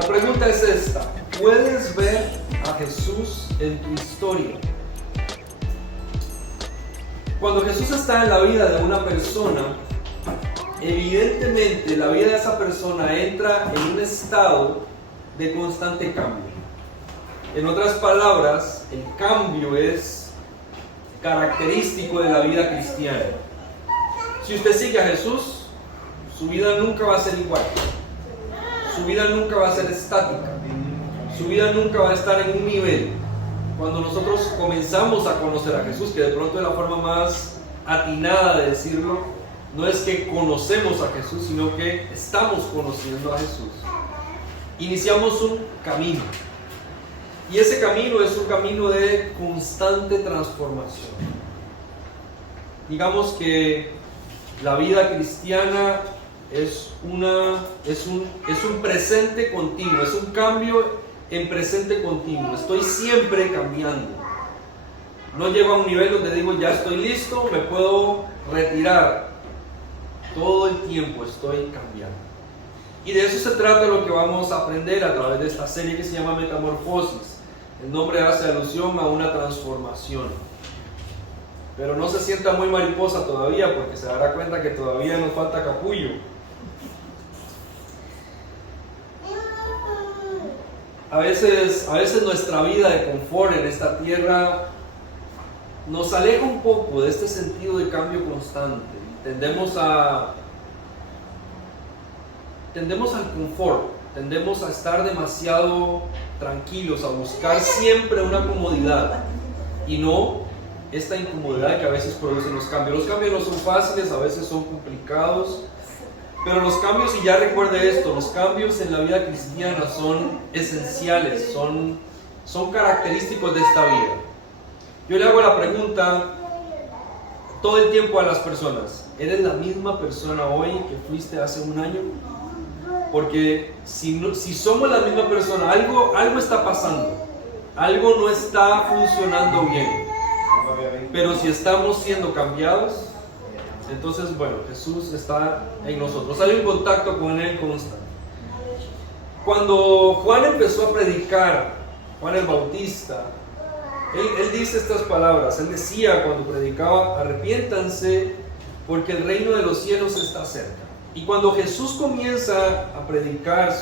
La pregunta es esta: ¿puedes ver a Jesús en tu historia? Cuando Jesús está en la vida de una persona, evidentemente la vida de esa persona entra en un estado de constante cambio. En otras palabras, el cambio es característico de la vida cristiana. Si usted sigue a Jesús, su vida nunca va a ser igual. Su vida nunca va a ser estática. Su vida nunca va a estar en un nivel. Cuando nosotros comenzamos a conocer a Jesús, que de pronto es la forma más atinada de decirlo, no es que conocemos a Jesús, sino que estamos conociendo a Jesús. Iniciamos un camino. Y ese camino es un camino de constante transformación. Digamos que la vida cristiana es un presente continuo, es un cambio en presente continuo. Estoy siempre cambiando. No llego a un nivel donde digo, ya estoy listo, me puedo retirar. Todo el tiempo estoy cambiando. Y de eso se trata lo que vamos a aprender a través de esta serie que se llama Metamorfosis. El nombre hace alusión a una transformación. Pero no se sienta muy mariposa todavía, porque se dará cuenta que todavía nos falta capullo. A veces nuestra vida de confort en esta tierra nos aleja un poco de este sentido de cambio constante. Tendemos al confort, tendemos a estar demasiado tranquilos, a buscar siempre una comodidad y no esta incomodidad que a veces producen los cambios. Los cambios no son fáciles, a veces son complicados, pero los cambios, y ya recuerde esto, los cambios en la vida cristiana son esenciales, son característicos de esta vida. Yo le hago la pregunta todo el tiempo a las personas: ¿eres la misma persona hoy que fuiste hace un año? Porque si somos la misma persona, algo está pasando, algo no está funcionando bien. Pero si estamos siendo cambiados, entonces, bueno, Jesús está en nosotros. Hay un contacto con Él constante. Cuando Juan empezó a predicar, Juan el Bautista, él dice estas palabras. Él decía cuando predicaba: arrepiéntanse porque el reino de los cielos está cerca. Y cuando Jesús comienza a predicar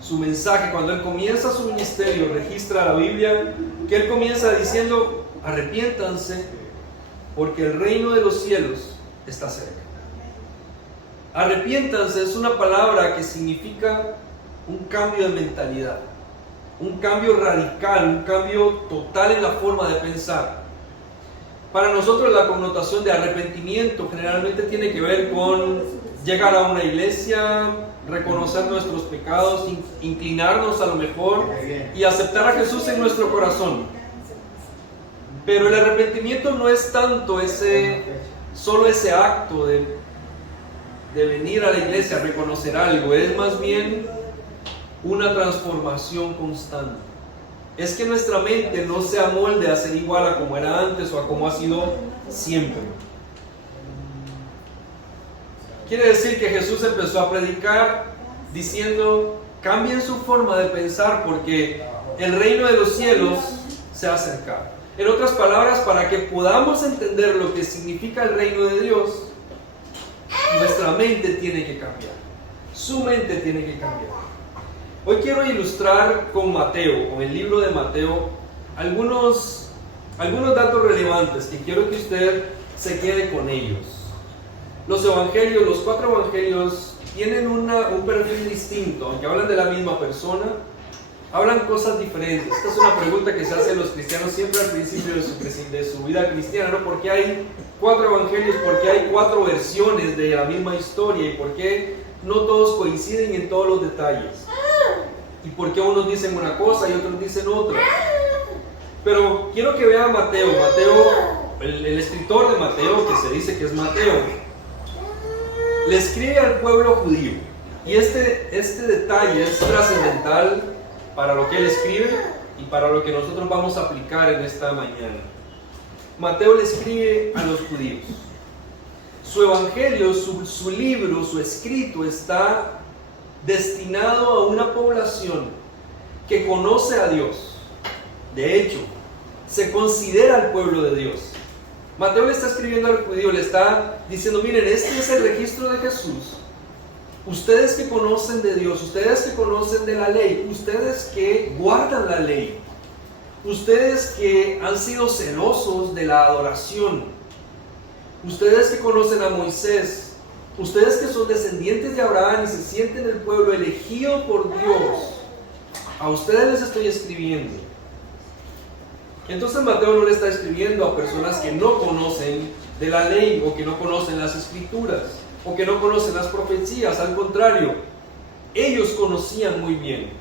su mensaje, cuando Él comienza su ministerio, registra la Biblia que Él comienza diciendo: arrepiéntanse porque el reino de los cielos está cerca. Arrepiéntanse es una palabra que significa un cambio de mentalidad, un cambio radical, un cambio total en la forma de pensar. Para nosotros la connotación de arrepentimiento generalmente tiene que ver con llegar a una iglesia, reconocer nuestros pecados, inclinarnos a lo mejor y aceptar a Jesús en nuestro corazón. Pero el arrepentimiento no es tanto solo ese acto de venir a la iglesia a reconocer algo, es más bien una transformación constante. Es que nuestra mente no se amolde a ser igual a como era antes o a como ha sido siempre. Quiere decir que Jesús empezó a predicar diciendo: cambien su forma de pensar porque el reino de los cielos se ha acercado. En otras palabras, para que podamos entender lo que significa el reino de Dios, nuestra mente tiene que cambiar. Su mente tiene que cambiar. Hoy quiero ilustrar con Mateo, con el libro de Mateo, algunos datos relevantes que quiero que usted se quede con ellos. Los evangelios, los 4 evangelios, tienen un perfil distinto, aunque hablan de la misma persona, hablan cosas diferentes. Esta es una pregunta que se hacen los cristianos siempre al principio de su vida cristiana, ¿no? ¿Por qué hay 4 evangelios? ¿Por qué hay 4 versiones de la misma historia? ¿Y por qué no todos coinciden en todos los detalles? ¿Y por qué unos dicen una cosa y otros dicen otra? Pero quiero que vean Mateo, el escritor de Mateo, que se dice que es Mateo, le escribe al pueblo judío. Y este detalle es trascendental para lo que él escribe y para lo que nosotros vamos a aplicar en esta mañana. Mateo le escribe a los judíos. Su evangelio, su libro, su escrito está destinado a una población que conoce a Dios. De hecho, se considera el pueblo de Dios. Mateo le está escribiendo al judío, le está diciendo, miren, este es el registro de Jesús. Ustedes que conocen de Dios, ustedes que conocen de la ley, ustedes que guardan la ley, ustedes que han sido celosos de la adoración, ustedes que conocen a Moisés, ustedes que son descendientes de Abraham y se sienten el pueblo elegido por Dios, a ustedes les estoy escribiendo. Entonces Mateo no le está escribiendo a personas que no conocen de la ley o que no conocen las escrituras o que no conocen las profecías. Al contrario, ellos conocían muy bien.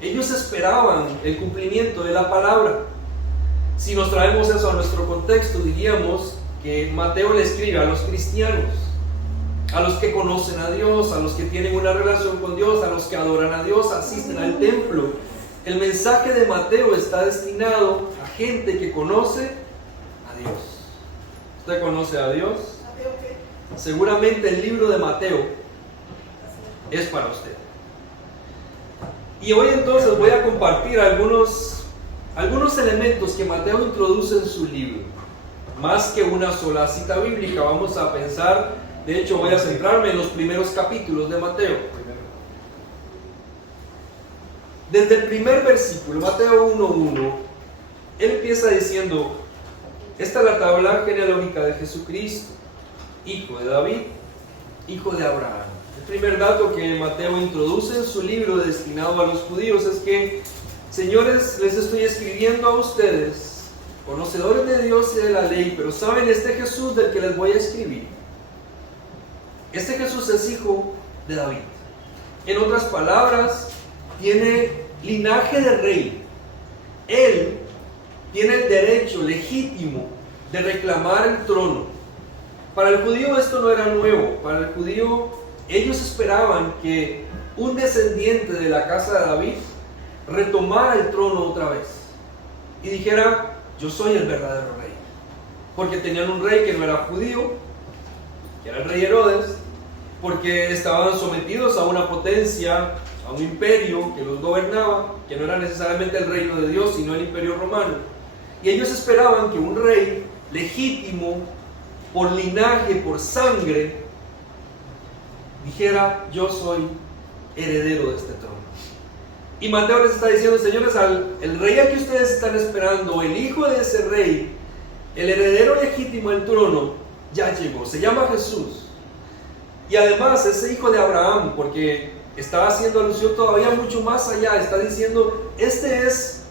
Ellos esperaban el cumplimiento de la palabra. Si nos traemos eso a nuestro contexto, diríamos que Mateo le escribe a los cristianos, a los que conocen a Dios, a los que tienen una relación con Dios, a los que adoran a Dios, asisten al templo. El mensaje de Mateo está destinado a gente que conoce a Dios. ¿Usted conoce a Dios? Seguramente el libro de Mateo es para usted. Y hoy entonces voy a compartir algunos elementos que Mateo introduce en su libro. Más que una sola cita bíblica, vamos a pensar, de hecho voy a centrarme en los primeros capítulos de Mateo. Desde el primer versículo, Mateo 1:1, él empieza diciendo, esta es la tabla genealógica de Jesucristo, hijo de David, hijo de Abraham. El primer dato que Mateo introduce en su libro destinado a los judíos es que, señores, les estoy escribiendo a ustedes, conocedores de Dios y de la ley, pero saben, este Jesús del que les voy a escribir, este Jesús es hijo de David. En otras palabras, tiene linaje de rey. Él tiene el derecho legítimo de reclamar el trono. Para el judío esto no era nuevo. Para el judío, ellos esperaban que un descendiente de la casa de David retomara el trono otra vez y dijera, yo soy el verdadero rey. Porque tenían un rey que no era judío, que era el rey Herodes, porque estaban sometidos a una potencia, a un imperio que los gobernaba, que no era necesariamente el reino de Dios, sino el imperio romano. Y ellos esperaban que un rey legítimo, por linaje, por sangre, dijera, yo soy heredero de este trono. Y Mateo les está diciendo, señores, el rey al que ustedes están esperando, el hijo de ese rey, el heredero legítimo del trono, ya llegó, se llama Jesús. Y además ese hijo de Abraham, porque está haciendo alusión todavía mucho más allá, está diciendo, este es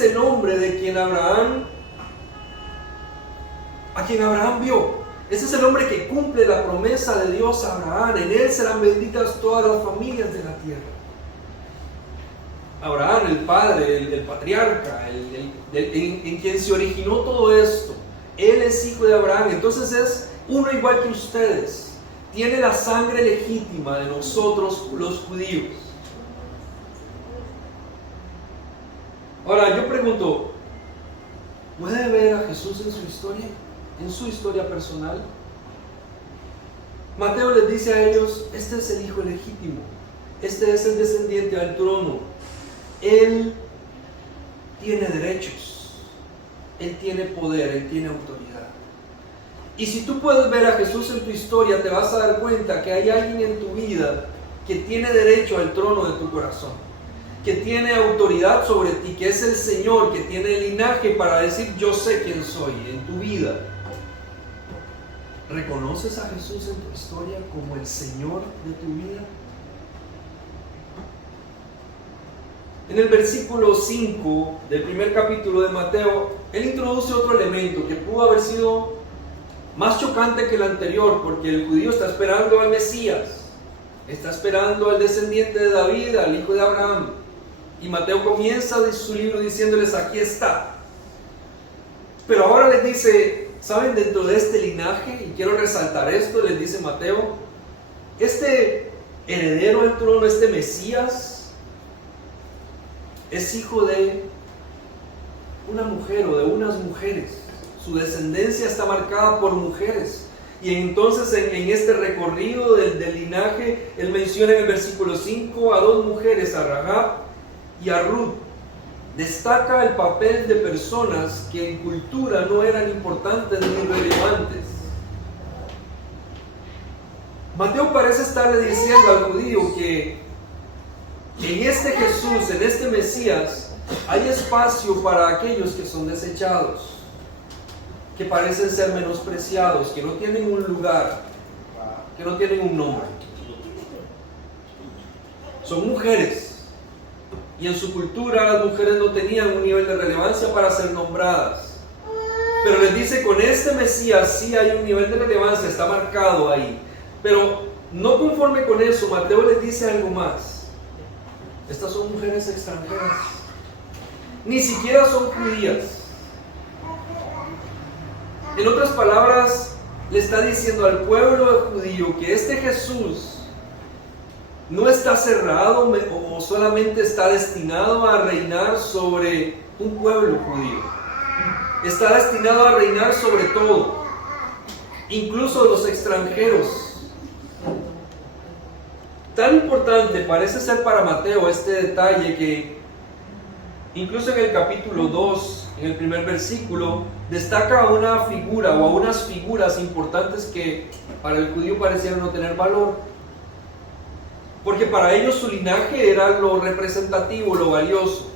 el nombre de a quien Abraham vio. Este es el hombre que cumple la promesa de Dios a Abraham. En él serán benditas todas las familias de la tierra. Abraham, el padre, el patriarca, en quien se originó todo esto. Él es hijo de Abraham, entonces es uno igual que ustedes. Tiene la sangre legítima de nosotros los judíos. Ahora yo pregunto, ¿puede ver a Jesús en su historia? ¿En su historia personal? Mateo les dice a ellos, este es el hijo legítimo, este es el descendiente al trono. Él tiene derechos, él tiene poder, él tiene autoridad. Y si tú puedes ver a Jesús en tu historia, te vas a dar cuenta que hay alguien en tu vida que tiene derecho al trono de tu corazón, que tiene autoridad sobre ti, que es el Señor, que tiene linaje para decir, yo sé quién soy en tu vida. ¿Reconoces a Jesús en tu historia como el Señor de tu vida? En el versículo 5 del primer capítulo de Mateo, él introduce otro elemento que pudo haber sido más chocante que el anterior, porque el judío está esperando al Mesías, está esperando al descendiente de David, al hijo de Abraham. Y Mateo comienza su libro diciéndoles, aquí está. Pero ahora les dice, ¿saben? Dentro de este linaje, y quiero resaltar esto, les dice Mateo, este heredero del trono, este Mesías, es hijo de una mujer o de unas mujeres. Su descendencia está marcada por mujeres. Y entonces en este recorrido del linaje, él menciona en el versículo 5 a dos mujeres, a Rahab y a Ruth. Destaca el papel de personas que en cultura no eran importantes ni relevantes. Mateo parece estarle diciendo al judío que en este Jesús, en este Mesías, hay espacio para aquellos que son desechados, que parecen ser menospreciados, que no tienen un lugar, que no tienen un nombre. Son mujeres. Y en su cultura las mujeres no tenían un nivel de relevancia para ser nombradas. Pero les dice, con este Mesías sí hay un nivel de relevancia, está marcado ahí. Pero no conforme con eso, Mateo les dice algo más. Estas son mujeres extranjeras. Ni siquiera son judías. En otras palabras, le está diciendo al pueblo judío que este Jesús no está cerrado o solamente está destinado a reinar sobre un pueblo judío. Está destinado a reinar sobre todo, incluso los extranjeros. Tan importante parece ser para Mateo este detalle que incluso en el capítulo 2, en el primer versículo, destaca a una figura o a unas figuras importantes que para el judío parecieron no tener valor. Porque para ellos su linaje era lo representativo, lo valioso.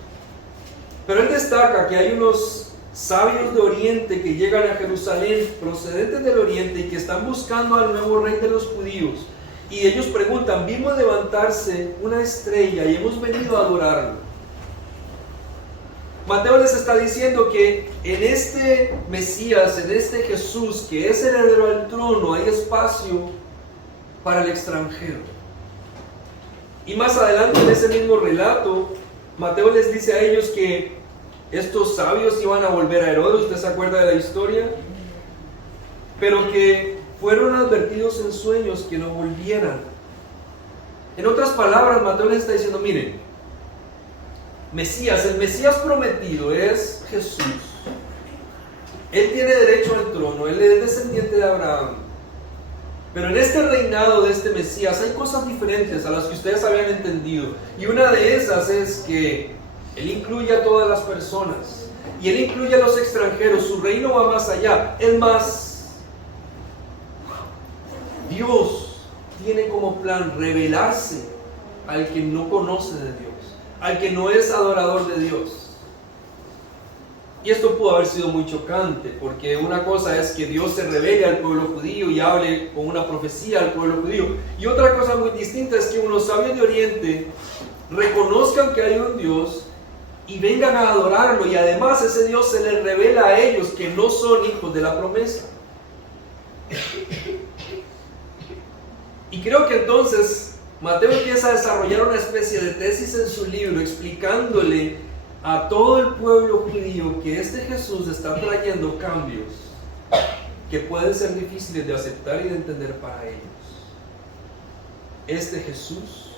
Pero él destaca que hay unos sabios de Oriente que llegan a Jerusalén, procedentes del Oriente, y que están buscando al nuevo rey de los judíos. Y ellos preguntan, vimos levantarse una estrella y hemos venido a adorarlo. Mateo les está diciendo que en este Mesías, en este Jesús, que es heredero al trono, hay espacio para el extranjero. Y más adelante en ese mismo relato, Mateo les dice a ellos que estos sabios iban a volver a Herodes, ¿usted se acuerda de la historia? Pero que fueron advertidos en sueños que no volvieran. En otras palabras, Mateo les está diciendo, miren, Mesías, el Mesías prometido es Jesús. Él tiene derecho al trono, él es descendiente de Abraham. Pero en este reinado de este Mesías hay cosas diferentes a las que ustedes habían entendido. Y una de esas es que Él incluye a todas las personas. Y Él incluye a los extranjeros. Su reino va más allá. Es más, Dios tiene como plan revelarse al que no conoce de Dios, al que no es adorador de Dios. Y esto pudo haber sido muy chocante, porque una cosa es que Dios se revele al pueblo judío y hable con una profecía al pueblo judío. Y otra cosa muy distinta es que unos sabios de Oriente reconozcan que hay un Dios y vengan a adorarlo. Y además ese Dios se les revela a ellos que no son hijos de la promesa. Y creo que entonces Mateo empieza a desarrollar una especie de tesis en su libro explicándole a todo el pueblo judío que este Jesús está trayendo cambios que pueden ser difíciles de aceptar y de entender para ellos. Este Jesús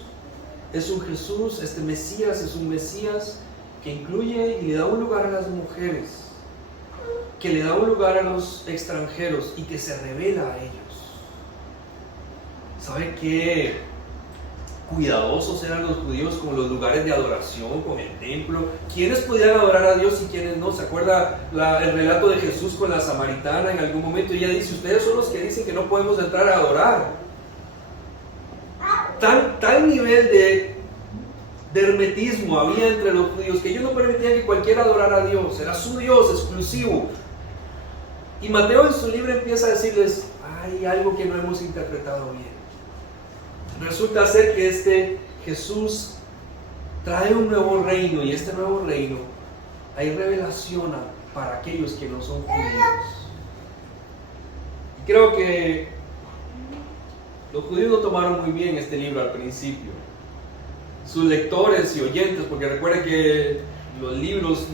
es un Jesús, este Mesías es un Mesías que incluye y le da un lugar a las mujeres, que le da un lugar a los extranjeros y que se revela a ellos. ¿Sabe qué cuidadosos eran los judíos con los lugares de adoración, con el templo? ¿Quiénes podían adorar a Dios y quiénes no? ¿Se acuerda el relato de Jesús con la samaritana en algún momento? Ella dice, ustedes son los que dicen que no podemos entrar a adorar. Tal nivel de hermetismo había entre los judíos que ellos no permitían que cualquiera adorara a Dios. Era su Dios exclusivo. Y Mateo en su libro empieza a decirles, hay algo que no hemos interpretado bien. Resulta ser que este Jesús trae un nuevo reino, y este nuevo reino hay revelación para aquellos que no son judíos. Y creo que los judíos no tomaron muy bien este libro al principio. Sus lectores y oyentes, porque recuerden que los libros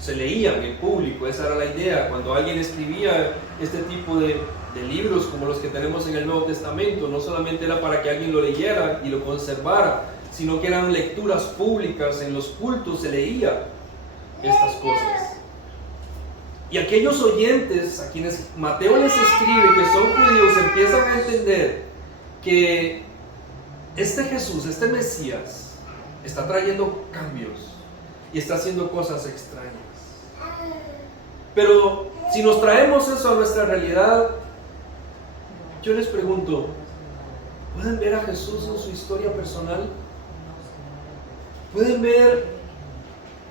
se leían en público, esa era la idea. Cuando alguien escribía este tipo de libros como los que tenemos en el Nuevo Testamento, no solamente era para que alguien lo leyera y lo conservara, sino que eran lecturas públicas, en los cultos se leía estas cosas. Y aquellos oyentes a quienes Mateo les escribe, que son judíos, empiezan a entender que este Jesús, este Mesías, está trayendo cambios y está haciendo cosas extrañas. Pero si nos traemos eso a nuestra realidad, yo les pregunto, ¿pueden ver a Jesús en su historia personal? ¿Pueden ver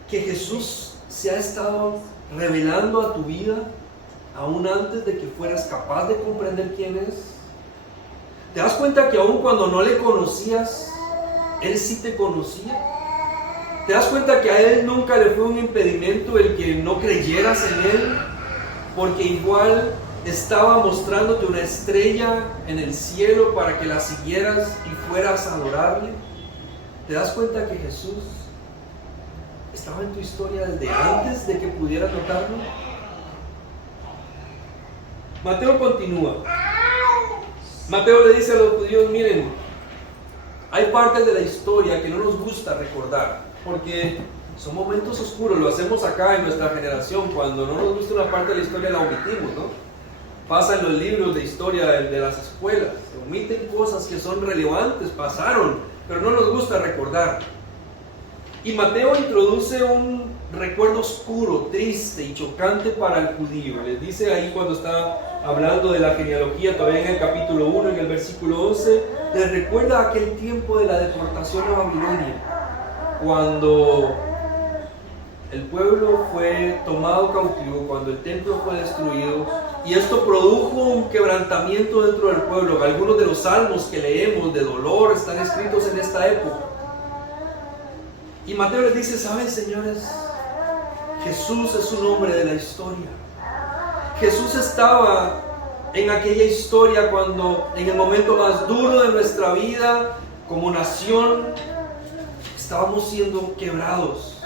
que Jesús se ha estado revelando a tu vida aún antes de que fueras capaz de comprender quién es? ¿Te das cuenta que aún cuando no le conocías, Él sí te conocía? ¿Te das cuenta que a Él nunca le fue un impedimento el que no creyeras en Él? Porque igual estaba mostrándote una estrella en el cielo para que la siguieras y fueras a adorarle. ¿Te das cuenta que Jesús estaba en tu historia desde antes de que pudieras notarlo? Mateo continúa. Mateo le dice a los judíos, miren, hay partes de la historia que no nos gusta recordar, porque son momentos oscuros. Lo hacemos acá en nuestra generación. Cuando no nos gusta una parte de la historia la omitimos, ¿no? Pasa en los libros de historia de las escuelas, se omiten cosas que son relevantes, pasaron, pero no nos gusta recordar. Y Mateo introduce un recuerdo oscuro, triste y chocante para el judío. Les dice ahí, cuando está hablando de la genealogía, todavía en el capítulo 1, en el versículo 11, les recuerda aquel tiempo de la deportación a Babilonia, cuando el pueblo fue tomado cautivo, cuando el templo fue destruido, y esto produjo un quebrantamiento dentro del pueblo. Algunos de los salmos que leemos de dolor están escritos en esta época. Y Mateo les dice, ¿saben, señores? Jesús es un hombre de la historia. Jesús estaba en aquella historia cuando, en el momento más duro de nuestra vida, como nación, estábamos siendo quebrados,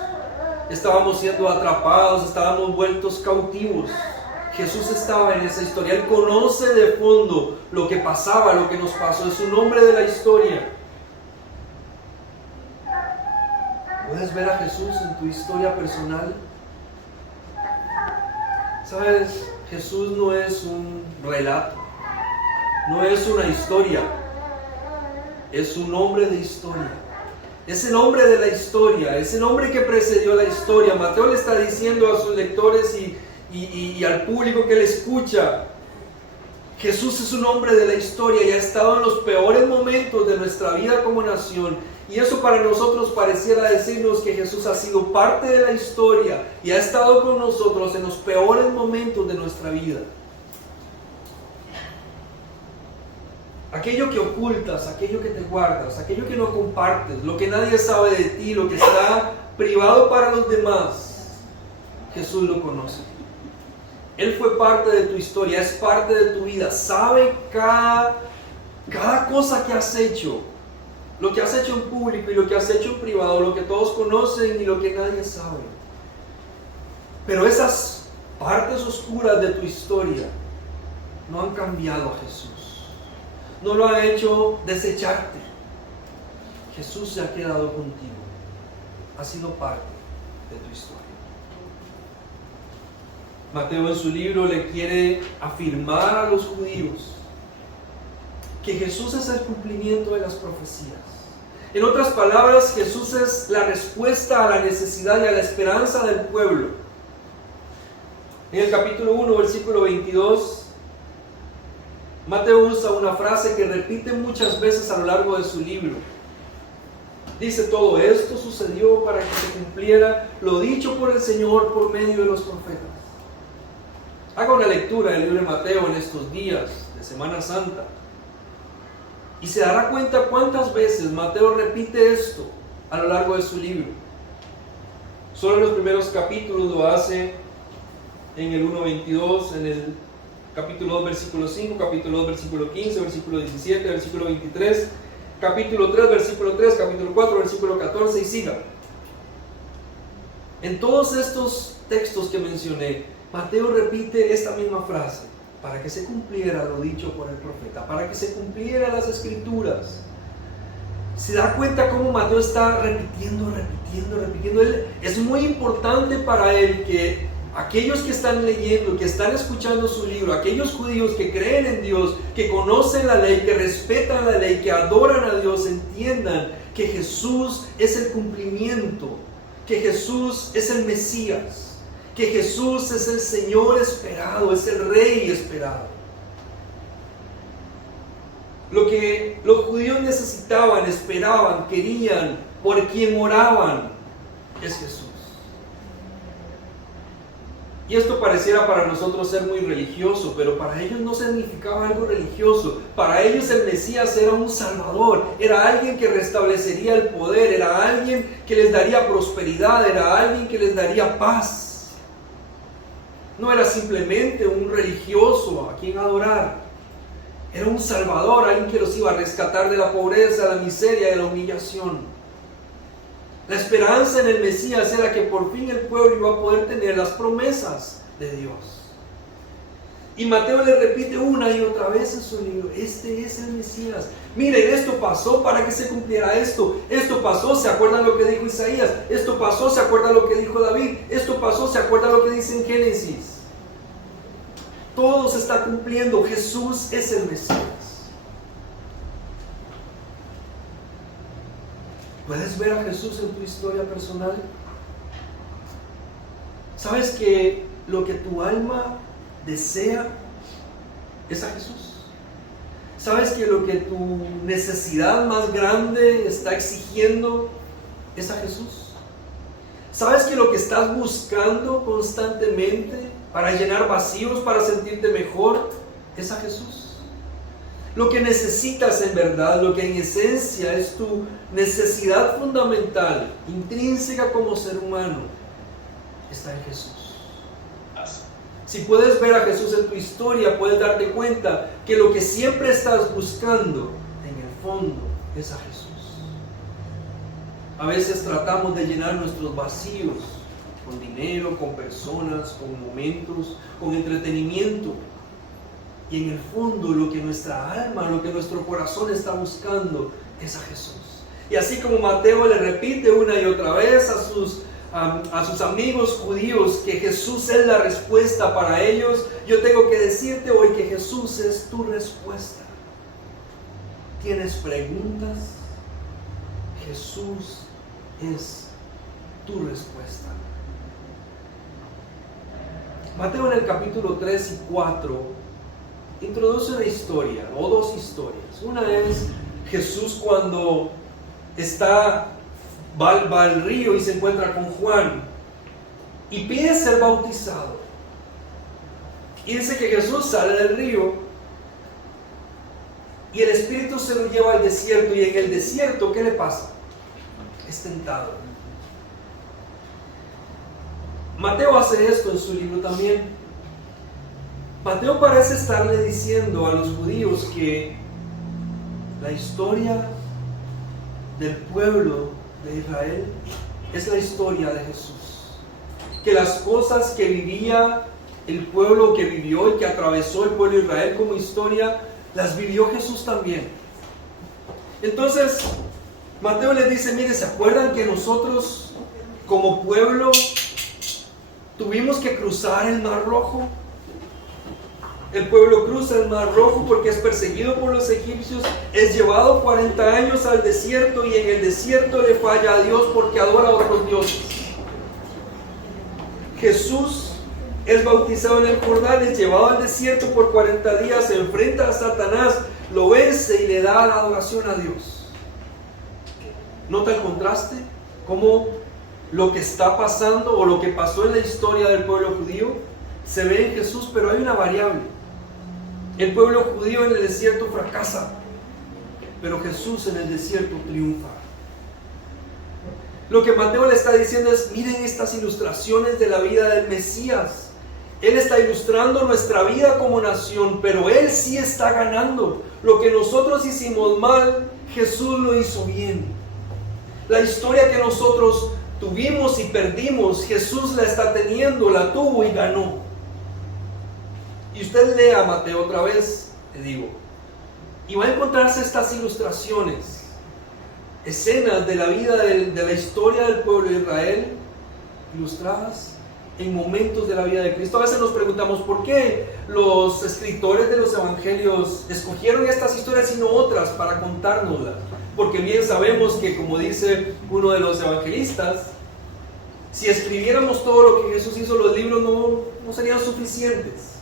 estábamos siendo atrapados, estábamos vueltos cautivos. Jesús estaba en esa historia. Él conoce de fondo lo que pasaba, lo que nos pasó. Es un hombre de la historia. ¿Puedes ver a Jesús en tu historia personal? ¿Sabes? Jesús no es un relato, no es una historia, es un hombre de historia. Es el hombre de la historia, es el hombre que precedió la historia. Mateo le está diciendo a sus lectores y al público que le escucha, Jesús es un hombre de la historia y ha estado en los peores momentos de nuestra vida como nación. Y eso para nosotros pareciera decirnos que Jesús ha sido parte de la historia y ha estado con nosotros en los peores momentos de nuestra vida. Aquello que ocultas, aquello que te guardas, aquello que no compartes, lo que nadie sabe de ti, lo que está privado para los demás, Jesús lo conoce. Él fue parte de tu historia, es parte de tu vida, sabe cada cosa que has hecho, lo que has hecho en público y lo que has hecho en privado, lo que todos conocen y lo que nadie sabe. Pero esas partes oscuras de tu historia no han cambiado a Jesús. No lo ha hecho desecharte. Jesús se ha quedado contigo. Ha sido parte de tu historia. Mateo en su libro le quiere afirmar a los judíos que Jesús es el cumplimiento de las profecías. En otras palabras, Jesús es la respuesta a la necesidad y a la esperanza del pueblo. En el capítulo 1, versículo 22, Mateo usa una frase que repite muchas veces a lo largo de su libro. Dice, todo esto sucedió para que se cumpliera lo dicho por el Señor por medio de los profetas. Haga una lectura del libro de Mateo en estos días de Semana Santa y se dará cuenta cuántas veces Mateo repite esto a lo largo de su libro. Solo en los primeros capítulos lo hace en el 1:22, en el capítulo 2, versículo 5, capítulo 2, versículo 15, versículo 17, versículo 23, capítulo 3, versículo 3, capítulo 4, versículo 14 y siga. En todos estos textos que mencioné, Mateo repite esta misma frase, para que se cumpliera lo dicho por el profeta, para que se cumplieran las escrituras. Se da cuenta cómo Mateo está repitiendo. Es muy importante para él que aquellos que están leyendo, que están escuchando su libro, aquellos judíos que creen en Dios, que conocen la ley, que respetan la ley, que adoran a Dios, entiendan que Jesús es el cumplimiento, que Jesús es el Mesías, que Jesús es el Señor esperado, es el Rey esperado. Lo que los judíos necesitaban, esperaban, querían, por quien oraban, es Jesús. Y esto pareciera para nosotros ser muy religioso, pero para ellos no significaba algo religioso. Para ellos el Mesías era un Salvador, era alguien que restablecería el poder, era alguien que les daría prosperidad, era alguien que les daría paz. No era simplemente un religioso a quien adorar. Era un Salvador, alguien que los iba a rescatar de la pobreza, de la miseria, de la humillación. La esperanza en el Mesías era que por fin el pueblo iba a poder tener las promesas de Dios. Y Mateo le repite una y otra vez en su libro, este es el Mesías. Miren, esto pasó para que se cumpliera esto. Esto pasó, ¿se acuerdan lo que dijo Isaías? Esto pasó, ¿se acuerdan lo que dijo David? Esto pasó, ¿se acuerdan lo que dice en Génesis? Todo se está cumpliendo, Jesús es el Mesías. ¿Puedes ver a Jesús en tu historia personal? ¿Sabes que lo que tu alma desea es a Jesús? ¿Sabes que lo que tu necesidad más grande está exigiendo es a Jesús? ¿Sabes que lo que estás buscando constantemente para llenar vacíos, para sentirte mejor, es a Jesús? Lo que necesitas en verdad, lo que en esencia es tu necesidad fundamental, intrínseca como ser humano, está en Jesús. Si puedes ver a Jesús en tu historia, puedes darte cuenta que lo que siempre estás buscando, en el fondo, es a Jesús. A veces tratamos de llenar nuestros vacíos con dinero, con personas, con momentos, con entretenimiento. Y en el fondo lo que nuestra alma, lo que nuestro corazón está buscando es a Jesús. Y así como Mateo le repite una y otra vez a sus amigos judíos que Jesús es la respuesta para ellos, yo tengo que decirte hoy que Jesús es tu respuesta. ¿Tienes preguntas? Jesús es tu respuesta. Mateo en el capítulo 3 y 4 introduce una historia, o dos historias. Una es Jesús cuando va al río y se encuentra con Juan y pide ser bautizado. Y dice que Jesús sale del río y el Espíritu se lo lleva al desierto, y en el desierto, ¿qué le pasa? Es tentado. Mateo hace esto en su libro también. Mateo parece estarle diciendo a los judíos que la historia del pueblo de Israel es la historia de Jesús. Que las cosas que vivía el pueblo, que vivió y que atravesó el pueblo de Israel como historia, las vivió Jesús también. Entonces, Mateo les dice, mire, ¿se acuerdan que nosotros como pueblo tuvimos que cruzar el Mar Rojo? El pueblo cruza el Mar Rojo porque es perseguido por los egipcios, es llevado 40 años al desierto y en el desierto le falla a Dios porque adora a otros dioses. Jesús es bautizado en el Jordán, es llevado al desierto por 40 días, se enfrenta a Satanás, lo vence y le da la adoración a Dios. ¿Nota el contraste? Cómo lo que está pasando o lo que pasó en la historia del pueblo judío se ve en Jesús, pero hay una variable. El pueblo judío en el desierto fracasa, pero Jesús en el desierto triunfa. Lo que Mateo le está diciendo es, miren estas ilustraciones de la vida del Mesías. Él está ilustrando nuestra vida como nación, pero Él sí está ganando. Lo que nosotros hicimos mal, Jesús lo hizo bien. La historia que nosotros tuvimos y perdimos, Jesús la está teniendo, la tuvo y ganó. Y usted lea Mateo otra vez, le digo, y va a encontrarse estas ilustraciones, escenas de la vida de la historia del pueblo de Israel, ilustradas en momentos de la vida de Cristo. A veces nos preguntamos por qué los escritores de los evangelios escogieron estas historias y no otras para contárnoslas. Porque bien sabemos que, como dice uno de los evangelistas, si escribiéramos todo lo que Jesús hizo, los libros no serían suficientes.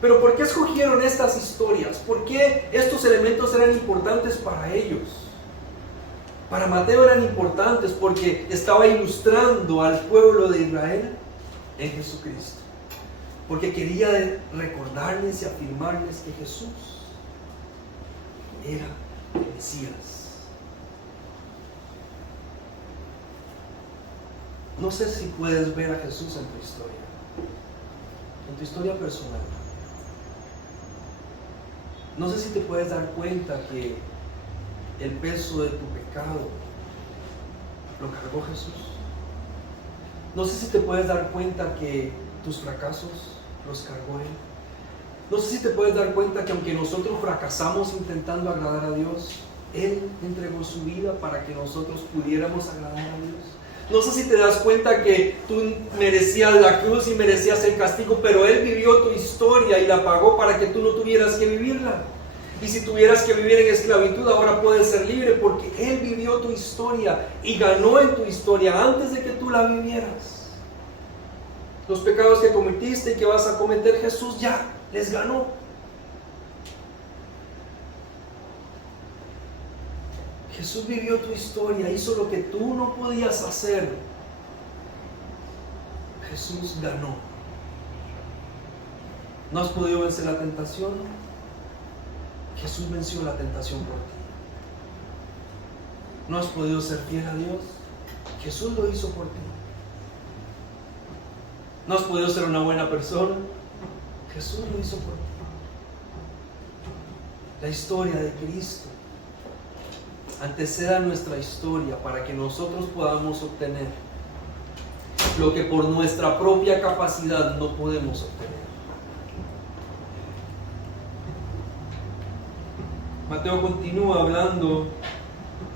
Pero ¿por qué escogieron estas historias? ¿Por qué estos elementos eran importantes para ellos? Para Mateo eran importantes porque estaba ilustrando al pueblo de Israel en Jesucristo. Porque quería recordarles y afirmarles que Jesús era el Mesías. No sé si puedes ver a Jesús en tu historia personal. No sé si te puedes dar cuenta que el peso de tu pecado lo cargó Jesús. No sé si te puedes dar cuenta que tus fracasos los cargó Él. No sé si te puedes dar cuenta que aunque nosotros fracasamos intentando agradar a Dios, Él entregó su vida para que nosotros pudiéramos agradar a Dios. No sé si te das cuenta que tú merecías la cruz y merecías el castigo, pero Él vivió tu historia y la pagó para que tú no tuvieras que vivirla. Y si tuvieras que vivir en esclavitud, ahora puedes ser libre porque Él vivió tu historia y ganó en tu historia antes de que tú la vivieras. Los pecados que cometiste y que vas a cometer, Jesús ya les ganó. Jesús vivió tu historia, hizo lo que tú no podías hacer. Jesús ganó. ¿No has podido vencer la tentación? Jesús venció la tentación por ti. ¿No has podido ser fiel a Dios? Jesús lo hizo por ti. ¿No has podido ser una buena persona? Jesús lo hizo por ti. La historia de Cristo anteceda nuestra historia para que nosotros podamos obtener lo que por nuestra propia capacidad no podemos obtener. Mateo continúa hablando,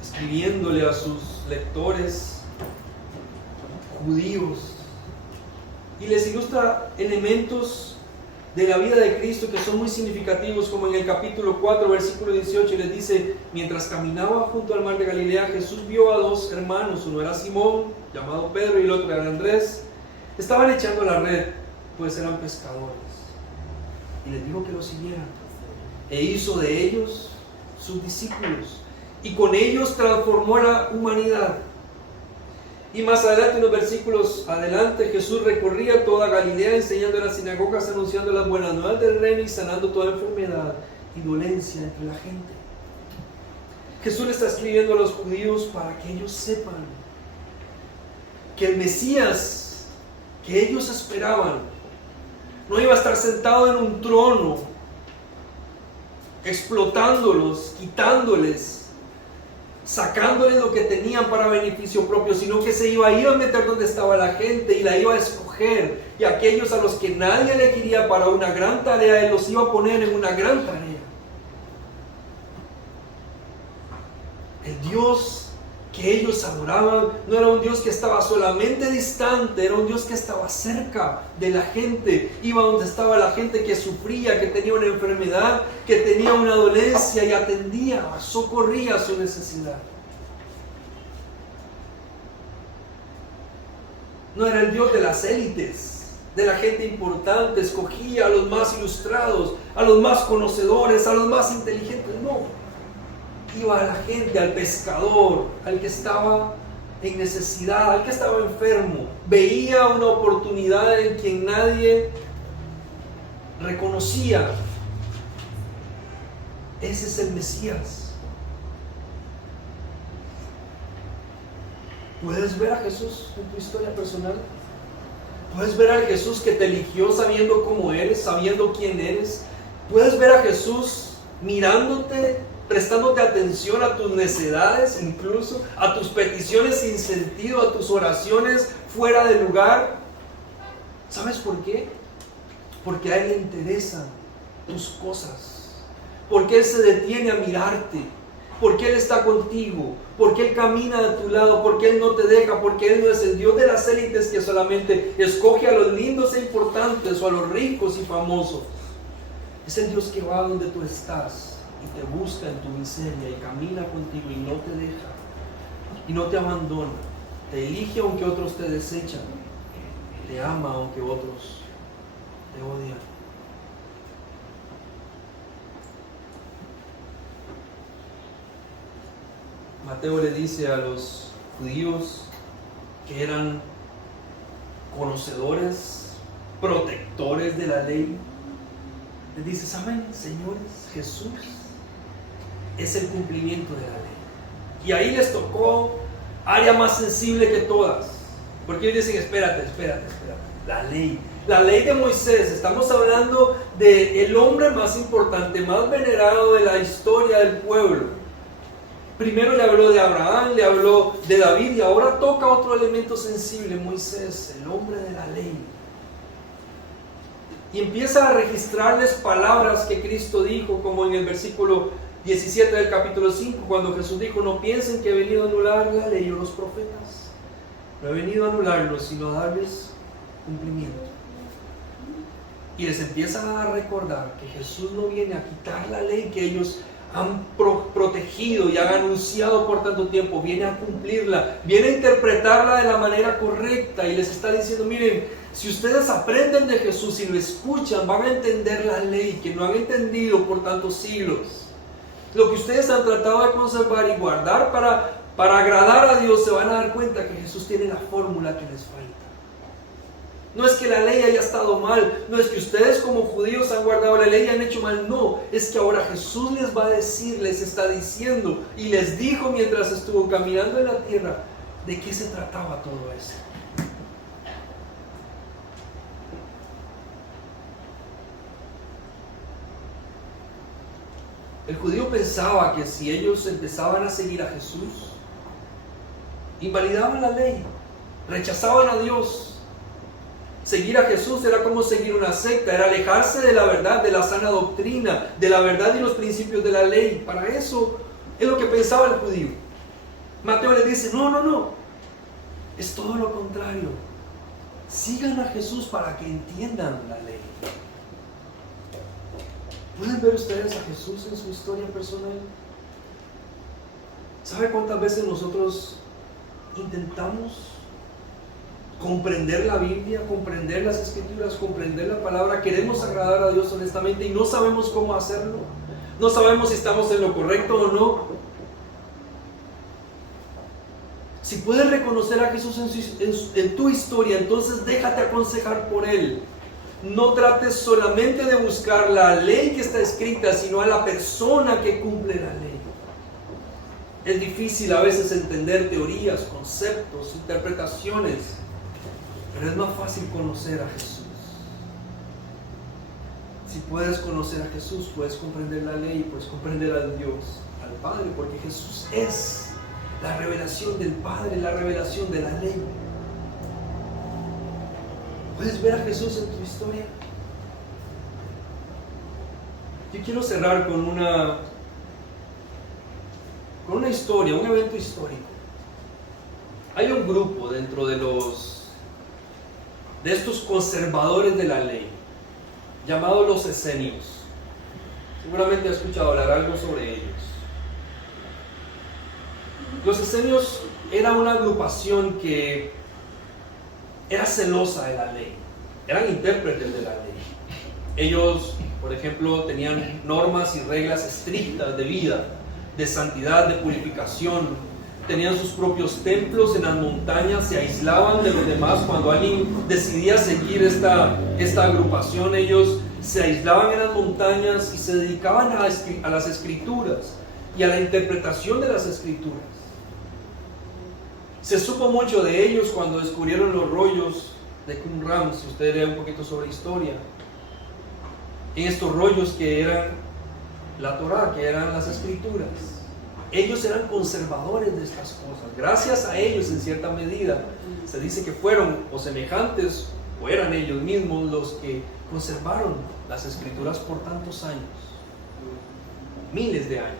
escribiéndole a sus lectores judíos y les ilustra elementos de la vida de Cristo que son muy significativos, como en el capítulo 4, versículo 18, les dice: mientras caminaba junto al mar de Galilea, Jesús vio a dos hermanos, uno era Simón, llamado Pedro, y el otro era Andrés. Estaban echando la red, pues eran pescadores, y les dijo que lo siguieran, e hizo de ellos sus discípulos, y con ellos transformó la humanidad. Y más adelante, unos versículos adelante, Jesús recorría toda Galilea, enseñando en las sinagogas, anunciando las buenas nuevas del reino y sanando toda enfermedad y dolencia entre la gente. Jesús le está escribiendo a los judíos para que ellos sepan que el Mesías que ellos esperaban no iba a estar sentado en un trono explotándolos, quitándoles, sacándoles lo que tenían para beneficio propio, sino que se iba a ir a meter donde estaba la gente y la iba a escoger, y aquellos a los que nadie le quería para una gran tarea, Él los iba a poner en una gran tarea. El Dios que ellos adoraban no era un Dios que estaba solamente distante, era un Dios que estaba cerca de la gente, iba donde estaba la gente que sufría, que tenía una enfermedad, que tenía una dolencia, y atendía, socorría su necesidad. No era el Dios de las élites, de la gente importante, escogía a los más ilustrados, a los más conocedores, a los más inteligentes, no. Iba a la gente, al pescador, al que estaba en necesidad, al que estaba enfermo. Veía una oportunidad en quien nadie reconocía. Ese es el Mesías. ¿Puedes ver a Jesús en tu historia personal? ¿Puedes ver al Jesús que te eligió sabiendo cómo eres, sabiendo quién eres? ¿Puedes ver a Jesús mirándote, prestándote atención a tus necesidades, incluso a tus peticiones sin sentido, a tus oraciones fuera de lugar? ¿Sabes por qué? Porque a Él le interesan tus cosas, porque Él se detiene a mirarte, porque Él está contigo, porque Él camina a tu lado, porque Él no te deja, porque Él no es el Dios de las élites que solamente escoge a los lindos e importantes o a los ricos y famosos. Es el Dios que va donde tú estás y te busca en tu miseria y camina contigo y no te deja y no te abandona. Te elige aunque otros te desechan, te ama aunque otros te odian. Mateo le dice a los judíos que eran conocedores, protectores de la ley. Les dice, ¿saben, señores? Jesús es el cumplimiento de la ley. Y ahí les tocó área más sensible que todas. Porque ellos dicen, espérate. La ley de Moisés, estamos hablando del hombre más importante, más venerado de la historia del pueblo. Primero le habló de Abraham, le habló de David y ahora toca otro elemento sensible, Moisés, el hombre de la ley. Y empieza a registrarles palabras que Cristo dijo, como en el versículo 17 del capítulo 5, cuando Jesús dijo, no piensen que he venido a anular la ley o los profetas. No he venido a anularlos, sino a darles cumplimiento. Y les empieza a recordar que Jesús no viene a quitar la ley que ellos han protegido y han anunciado por tanto tiempo, viene a cumplirla, viene a interpretarla de la manera correcta y les está diciendo, miren, si ustedes aprenden de Jesús y lo escuchan, van a entender la ley que no han entendido por tantos siglos. Lo que ustedes han tratado de conservar y guardar para agradar a Dios, se van a dar cuenta que Jesús tiene la fórmula que les falta. No es que la ley haya estado mal, no es que ustedes como judíos han guardado la ley y han hecho mal, no, es que ahora Jesús les va a decir, les está diciendo y les dijo mientras estuvo caminando en la tierra de qué se trataba todo eso. El judío pensaba que si ellos empezaban a seguir a Jesús, invalidaban la ley, rechazaban a Dios. Seguir a Jesús era como seguir una secta, era alejarse de la verdad, de la sana doctrina, de la verdad y los principios de la ley. Para eso es lo que pensaba el judío. Mateo le dice, no, es todo lo contrario. Sigan a Jesús para que entiendan la ley. ¿Pueden ver ustedes a Jesús en su historia personal? ¿Sabe cuántas veces nosotros intentamos comprender la Biblia, comprender las Escrituras, comprender la palabra? Queremos agradar a Dios honestamente y no sabemos cómo hacerlo. No sabemos si estamos en lo correcto o no. Si puedes reconocer a Jesús en tu historia, entonces déjate aconsejar por Él. No trates solamente de buscar la ley que está escrita, sino a la persona que cumple la ley. Es difícil a veces entender teorías, conceptos, interpretaciones, pero es más fácil conocer a Jesús. Si puedes conocer a Jesús, puedes comprender la ley, puedes comprender a Dios, al Padre, porque Jesús es la revelación del Padre, la revelación de la ley. ¿Puedes ver a Jesús en tu historia? Yo quiero cerrar con una historia, un evento histórico. Hay un grupo dentro de estos conservadores de la ley, llamados los esenios. Seguramente has escuchado hablar algo sobre ellos. Los esenios era una agrupación que era celosa de la ley, eran intérpretes de la ley. Ellos, por ejemplo, tenían normas y reglas estrictas de vida, de santidad, de purificación. Tenían sus propios templos en las montañas, se aislaban de los demás. Cuando alguien decidía seguir esta agrupación, ellos se aislaban en las montañas y se dedicaban a las escrituras y a la interpretación de las escrituras. Se supo mucho de ellos cuando descubrieron los rollos de Qumran. Si usted lee un poquito sobre historia, en estos rollos que eran la Torá, que eran las escrituras, ellos eran conservadores de estas cosas. Gracias a ellos, en cierta medida, se dice que fueron o semejantes o eran ellos mismos los que conservaron las escrituras por tantos años, miles de años.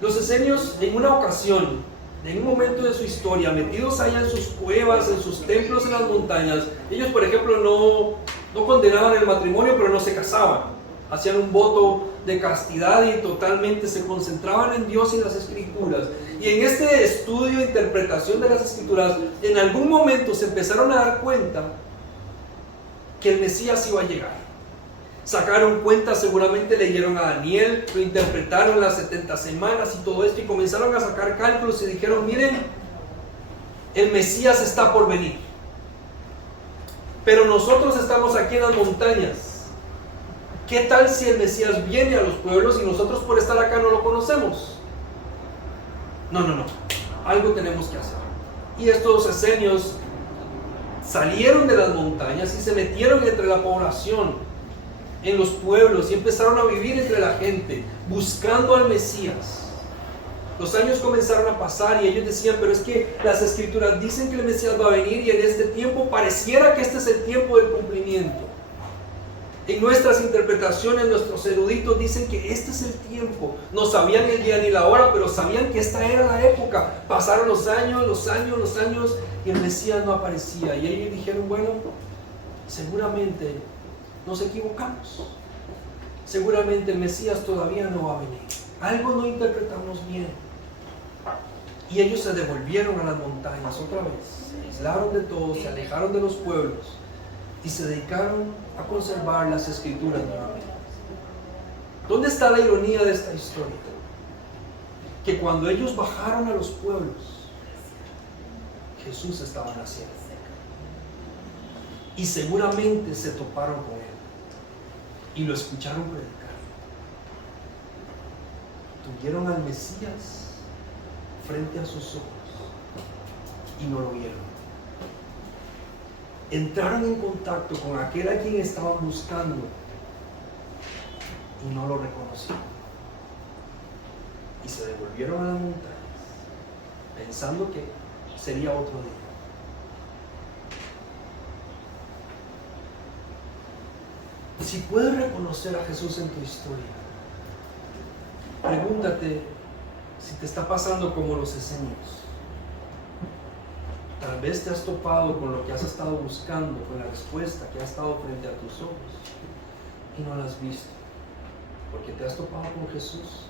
Los esenios, en una ocasión, en un momento de su historia, metidos allá en sus cuevas, en sus templos en las montañas, ellos, por ejemplo, no condenaban el matrimonio, pero no se casaban. Hacían un voto de castidad y totalmente se concentraban en Dios y las Escrituras. Y en este estudio e interpretación de las Escrituras, en algún momento se empezaron a dar cuenta que el Mesías iba a llegar. Sacaron cuenta, seguramente leyeron a Daniel, lo interpretaron las 70 semanas y todo esto, y comenzaron a sacar cálculos y dijeron: miren, el Mesías está por venir, pero nosotros estamos aquí en las montañas. ¿Qué tal si el Mesías viene a los pueblos y nosotros por estar acá no lo conocemos? No, algo tenemos que hacer. Y estos esenios salieron de las montañas y se metieron entre la población, en los pueblos, y empezaron a vivir entre la gente, buscando al Mesías. Los años comenzaron a pasar y ellos decían: pero es que las Escrituras dicen que el Mesías va a venir, y en este tiempo pareciera que este es el tiempo del cumplimiento. En nuestras interpretaciones, nuestros eruditos dicen que este es el tiempo. No sabían el día ni la hora, pero sabían que esta era la época. Pasaron los años, y el Mesías no aparecía. Y ellos dijeron: bueno, seguramente nos equivocamos. Seguramente el Mesías todavía no va a venir. Algo no interpretamos bien. Y ellos se devolvieron a las montañas otra vez. Se aislaron de todos, se alejaron de los pueblos y se dedicaron a conservar las Escrituras nuevamente. ¿Dónde está la ironía de esta historia? Que cuando ellos bajaron a los pueblos, Jesús estaba naciendo. Y seguramente se toparon con él y lo escucharon predicar. Tuvieron al Mesías frente a sus ojos y no lo vieron. Entraron en contacto con aquel a quien estaban buscando y no lo reconocieron. Y se devolvieron a las montañas pensando que sería otro día. Si puedes reconocer a Jesús en tu historia, pregúntate si te está pasando como los esenios. Tal vez te has topado con lo que has estado buscando, con la respuesta que ha estado frente a tus ojos y no la has visto, porque te has topado con Jesús,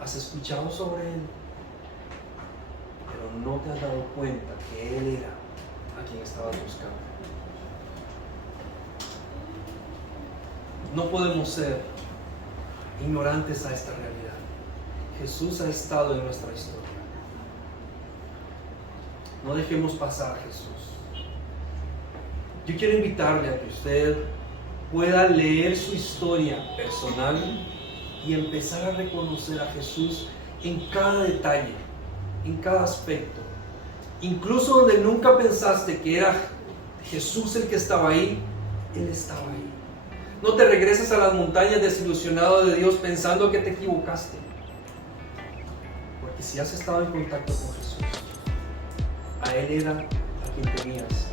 has escuchado sobre Él, pero no te has dado cuenta que Él era a quien estabas buscando. No podemos ser ignorantes a esta realidad. Jesús ha estado en nuestra historia. No dejemos pasar a Jesús. Yo quiero invitarle a que usted pueda leer su historia personal y empezar a reconocer a Jesús en cada detalle, en cada aspecto. Incluso donde nunca pensaste que era Jesús el que estaba ahí, Él estaba ahí. No te regreses a las montañas desilusionado de Dios pensando que te equivocaste. Porque si has estado en contacto con Jesús, a Él era a quien tenías